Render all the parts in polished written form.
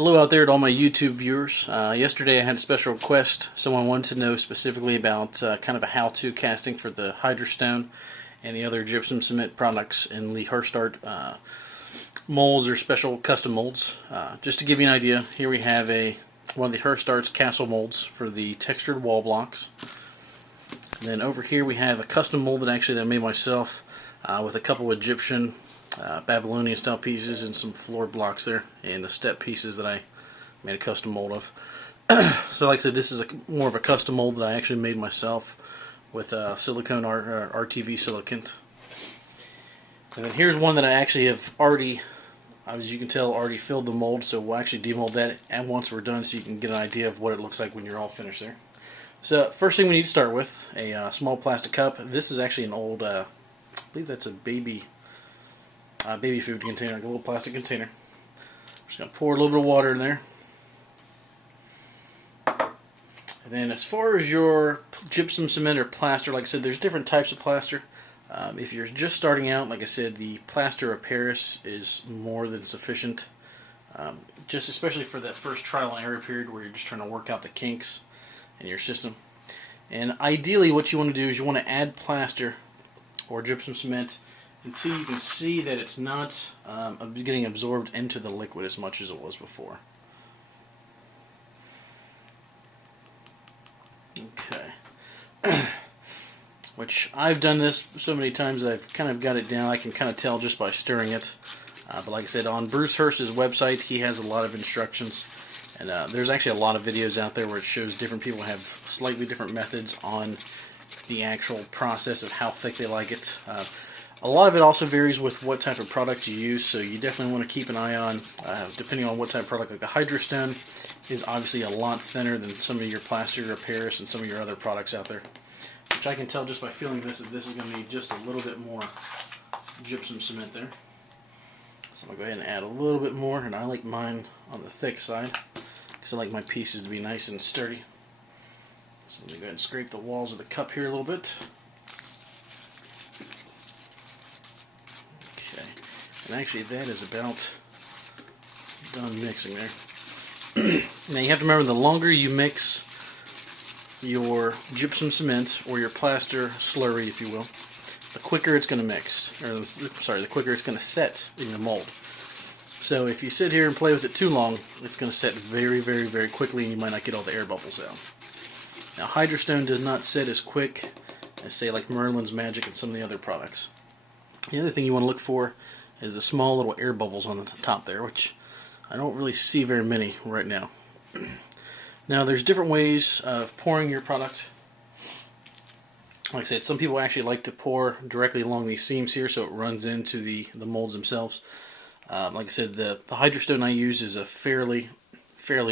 Hello out there to all my YouTube viewers. Yesterday I had a special request. Someone wanted to know specifically about kind of a how-to casting for the Hydrostone and the other gypsum cement products in the Hirst Art molds or special custom molds. Just to give you an idea, here we have one of the Hirst Arts castle molds for the textured wall blocks. And then over here we have a custom mold that I made myself with a couple Egyptian Babylonian style pieces and some floor blocks there, and the step pieces that I made a custom mold of. So like I said, this is more of a custom mold that I actually made myself with silicone RTV silicone. And then here's one that I actually have already, as you can tell, already filled the mold, so we'll actually demold that and once we're done so you can get an idea of what it looks like when you're all finished there. So first thing we need to start with, a small plastic cup. This is actually an old, I believe that's a baby food container, like a little plastic container. I'm just going to pour a little bit of water in there. And then as far as your gypsum cement or plaster, like I said, there's different types of plaster. If you're just starting out, like I said, the plaster of Paris is more than sufficient. Just especially for that first trial and error period where you're just trying to work out the kinks in your system. And ideally what you want to do is you want to add plaster or gypsum cement until you can see that it's not getting absorbed into the liquid as much as it was before. Okay. Which I've done this so many times I've kind of got it down. I can kind of tell just by stirring it. But like I said, on Bruce Hirst's website he has a lot of instructions. And there's actually a lot of videos out there where it shows different people have slightly different methods on the actual process of how thick they like it. A lot of it also varies with what type of product you use, so you definitely want to keep an eye on, depending on what type of product. Like the Hydrostone is obviously a lot thinner than some of your plaster or Paris and some of your other products out there. Which I can tell just by feeling this that this is going to need just a little bit more gypsum cement there. So I'm going to go ahead and add a little bit more, and I like mine on the thick side because I like my pieces to be nice and sturdy. So let me go ahead and scrape the walls of the cup here a little bit. And actually that is about done mixing there. Now you have to remember, the longer you mix your gypsum cement or your plaster slurry, if you will, the quicker it's going to mix, or sorry, the quicker it's going to set in the mold. So if you sit here and play with it too long, it's going to set very, very, very quickly and you might not get all the air bubbles out. Now Hydrostone does not set as quick as, say, like Merlin's Magic and some of the other products. The other thing you want to look for is the small little air bubbles on the top there, which I don't really see very many right now. Now there's different ways of pouring your product. Like I said, some people actually like to pour directly along these seams here so it runs into the molds themselves. Like I said, the Hydrostone I use is a fairly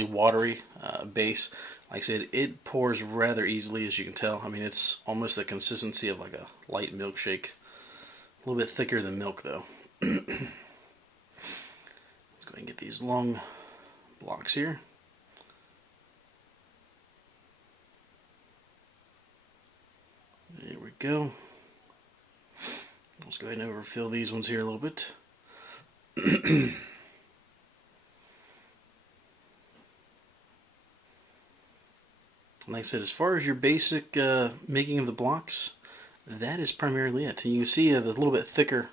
watery base. Like I said, it pours rather easily, as you can tell. I mean, it's almost the consistency of like a light milkshake. A little bit thicker than milk though. Let's go ahead and get these long blocks here. There we go. Let's go ahead and overfill these ones here a little bit. Like I said, as far as your basic making of the blocks, that is primarily it. And you can see the little bit thicker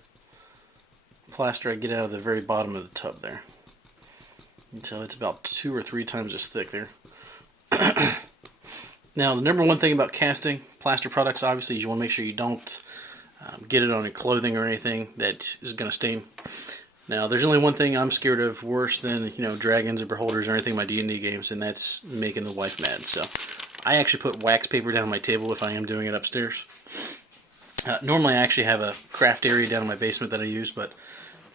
plaster I get out of the very bottom of the tub there. You can tell it's about 2 or 3 times as thick there. Now the number one thing about casting plaster products, obviously, is you want to make sure you don't get it on your clothing or anything that is going to stain. Now there's only one thing I'm scared of worse than, you know, dragons or beholders or anything in my D&D games, and that's making the wife mad. So I actually put wax paper down on my table if I am doing it upstairs. Normally I actually have a craft area down in my basement that I use, but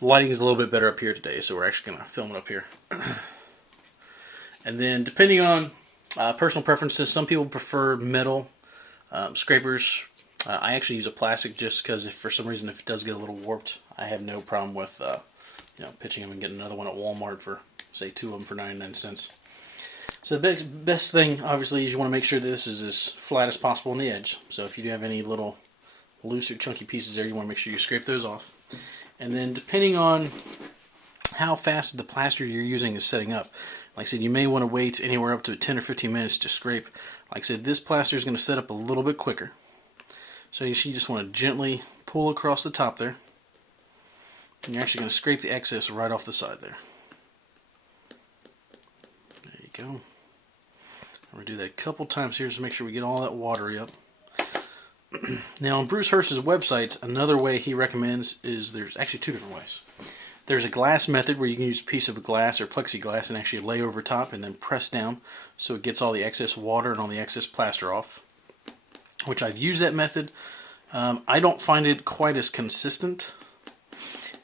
lighting is a little bit better up here today, so we're actually going to film it up here. And then depending on personal preferences, some people prefer metal scrapers. I actually use a plastic just because if for some reason if it does get a little warped, I have no problem with you know, pitching them and getting another one at Walmart for, say, 2 of them for 99 cents. So the best thing obviously is you want to make sure that this is as flat as possible on the edge. So if you do have any little loose or chunky pieces there, you want to make sure you scrape those off. And then depending on how fast the plaster you're using is setting up. Like I said, you may want to wait anywhere up to 10 or 15 minutes to scrape. Like I said, this plaster is going to set up a little bit quicker. So you just want to gently pull across the top there. And you're actually going to scrape the excess right off the side there. There you go. I'm going to do that a couple times here to make sure we get all that watery up. Now on Bruce Hirst's websites, another way he recommends is, there's actually two different ways. There's a glass method where you can use a piece of glass or plexiglass and actually lay over top and then press down so it gets all the excess water and all the excess plaster off, which I've used that method. I don't find it quite as consistent.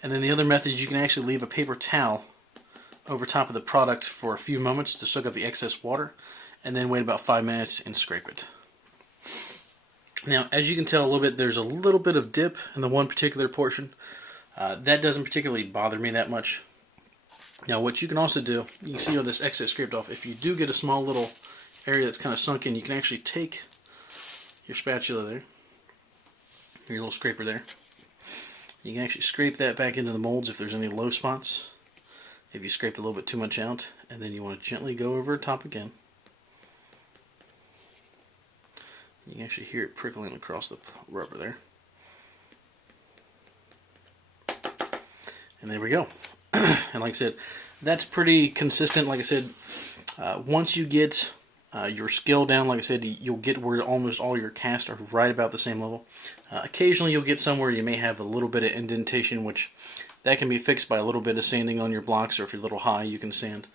And then the other method is you can actually leave a paper towel over top of the product for a few moments to soak up the excess water and then wait about 5 minutes and scrape it. Now, as you can tell a little bit, there's a little bit of dip in the one particular portion. That doesn't particularly bother me that much. Now, what you can also do, you can see all this excess scraped off. If you do get a small little area that's kind of sunk in, you can actually take your spatula there, your little scraper there. You can actually scrape that back into the molds if there's any low spots, if you scraped a little bit too much out, and then you want to gently go over the top again. You can actually hear it prickling across the rubber there. And there we go. And like I said, that's pretty consistent. Like I said, once you get your skill down, like I said, you'll get where almost all your casts are right about the same level. Occasionally you'll get somewhere you may have a little bit of indentation, which that can be fixed by a little bit of sanding on your blocks, or if you're a little high you can sand.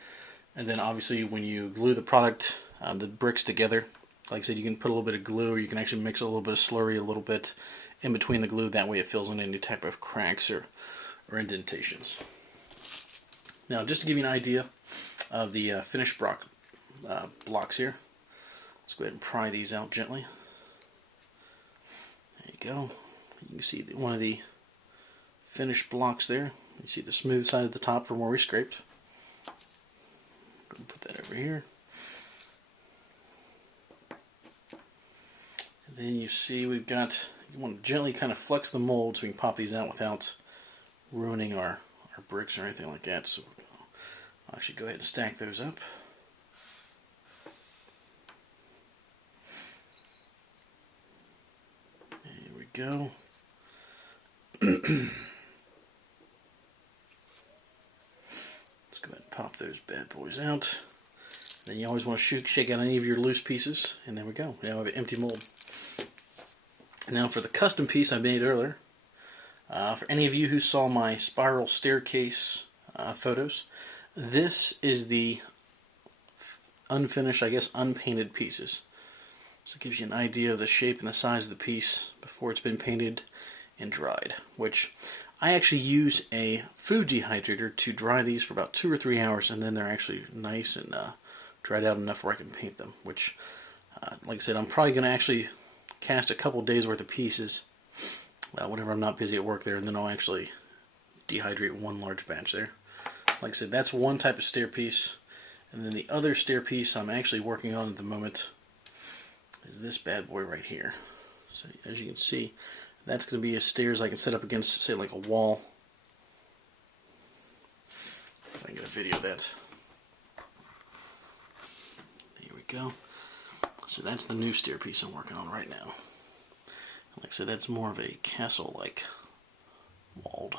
And then obviously when you glue the product, the bricks together, like I said, you can put a little bit of glue, or you can actually mix a little bit of slurry a little bit in between the glue. That way it fills in any type of cracks or indentations. Now, just to give you an idea of the finished blocks here, let's go ahead and pry these out gently. There you go. You can see one of the finished blocks there. You see the smooth side at the top from where we scraped. Put that over here. And then you see we've got, you want to gently kind of flex the mold so we can pop these out without ruining our bricks or anything like that. So I'll actually go ahead and stack those up. There we go. Let's go ahead and pop those bad boys out. Then you always want to shake out any of your loose pieces, and there we go. Now we have an empty mold. Now for the custom piece I made earlier, for any of you who saw my spiral staircase photos, this is the unfinished, I guess, unpainted pieces. So it gives you an idea of the shape and the size of the piece before it's been painted and dried, which I actually use a food dehydrator to dry these for about 2 or 3 hours, and then they're actually nice and dried out enough where I can paint them, which, like I said, I'm probably going to actually cast a couple days worth of pieces whenever I'm not busy at work there, and then I'll actually dehydrate one large batch there. Like I said, that's one type of stair piece, and then the other stair piece I'm actually working on at the moment is this bad boy right here. So as you can see, that's going to be a stairs I can set up against, say, like a wall. If I can get a video of that. There we go. So that's the new stair piece I'm working on right now. Like I said, that's more of a castle-like walled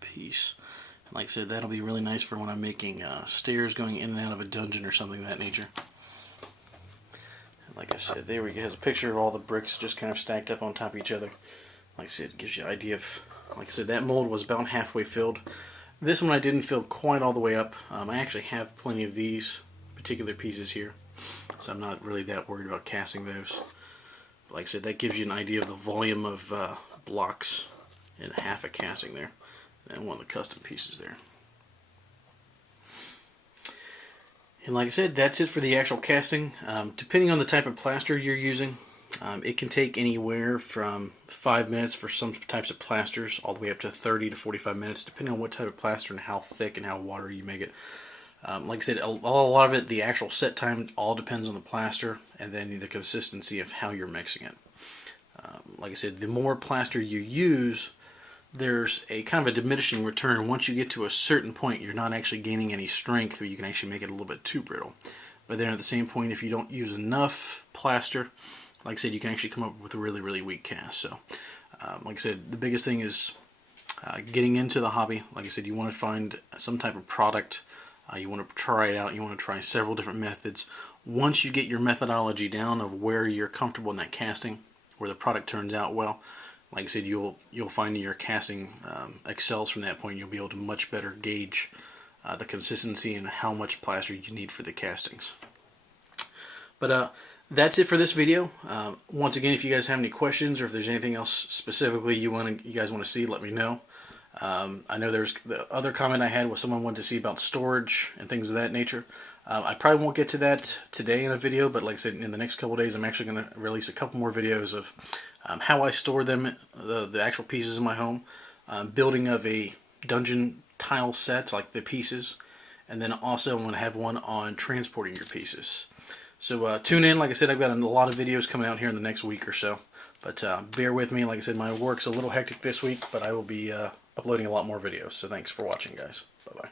piece. And like I said, that'll be really nice for when I'm making stairs going in and out of a dungeon or something of that nature. And like I said, there we go. Has a picture of all the bricks just kind of stacked up on top of each other. Like I said, it gives you an idea of, like I said, that mold was about halfway filled. This one I didn't fill quite all the way up. I actually have plenty of these particular pieces here, so I'm not really that worried about casting those. But like I said, that gives you an idea of the volume of blocks in half a casting there. And one of the custom pieces there. And like I said, that's it for the actual casting. Depending on the type of plaster you're using, it can take anywhere from 5 minutes for some types of plasters all the way up to 30 to 45 minutes, depending on what type of plaster and how thick and how watery you make it. Like I said, a lot of it, the actual set time, all depends on the plaster and then the consistency of how you're mixing it. Like I said, the more plaster you use, there's a kind of a diminishing return. Once you get to a certain point, you're not actually gaining any strength, or you can actually make it a little bit too brittle. But then at the same point, if you don't use enough plaster, like I said, you can actually come up with a really, really weak cast. So, like I said, the biggest thing is getting into the hobby. Like I said, you want to find some type of product. You want to try it out. You want to try several different methods. Once you get your methodology down of where you're comfortable in that casting, where the product turns out well, like I said, you'll find your casting excels from that point. You'll be able to much better gauge the consistency and how much plaster you need for the castings. But that's it for this video. Once again, if you guys have any questions, or if there's anything else specifically you guys want to see, let me know. I know there's the other comment I had was someone wanted to see about storage and things of that nature. I probably won't get to that today in a video, but like I said, in the next couple of days, I'm actually going to release a couple more videos of how I store them, the actual pieces in my home, building of a dungeon tile set, like the pieces, and then also I'm going to have one on transporting your pieces. So tune in. Like I said, I've got a lot of videos coming out here in the next week or so, but bear with me. Like I said, my work's a little hectic this week, but I will be uploading a lot more videos. So thanks for watching, guys. Bye-bye.